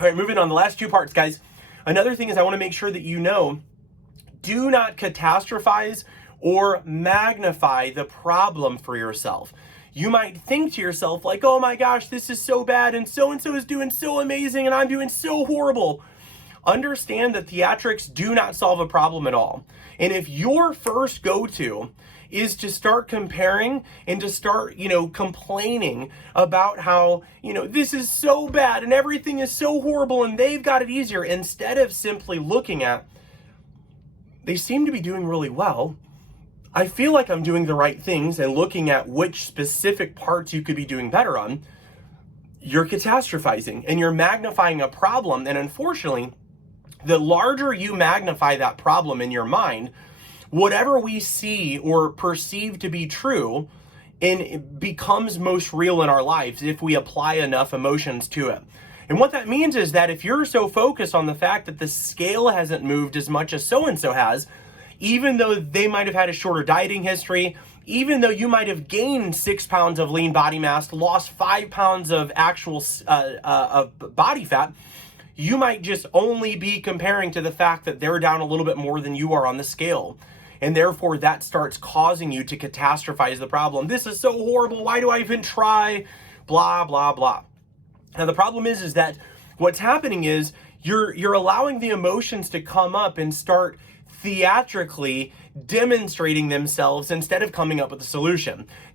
All right, moving on. The last two parts, guys. Another thing is I want to make sure that you know, do not catastrophize or magnify the problem for yourself. You might think to yourself like, oh my gosh, this is so bad and so is doing so amazing and I'm doing so horrible. Understand that theatrics do not solve a problem at all. And if your first go-to is to start comparing and to start, complaining about how, this is so bad and everything is so horrible and they've got it easier, instead of simply looking at, they seem to be doing really well. I feel like I'm doing the right things, and looking at which specific parts you could be doing better on, you're catastrophizing and you're magnifying a problem. And unfortunately, the larger you magnify that problem in your mind, whatever we see or perceive to be true, and it becomes most real in our lives if we apply enough emotions to it. And what that means is that if you're so focused on the fact that the scale hasn't moved as much as so-and-so has, even though they might have had a shorter dieting history, even though you might have gained 6 pounds of lean body mass, lost 5 pounds of actual of body fat, you might just only be comparing to the fact that they're down a little bit more than you are on the scale. And therefore that starts causing you to catastrophize the problem. This is so horrible. Why do I even try? Blah, blah, blah. Now the problem is that what's happening is you're allowing the emotions to come up and start theatrically demonstrating themselves instead of coming up with a solution.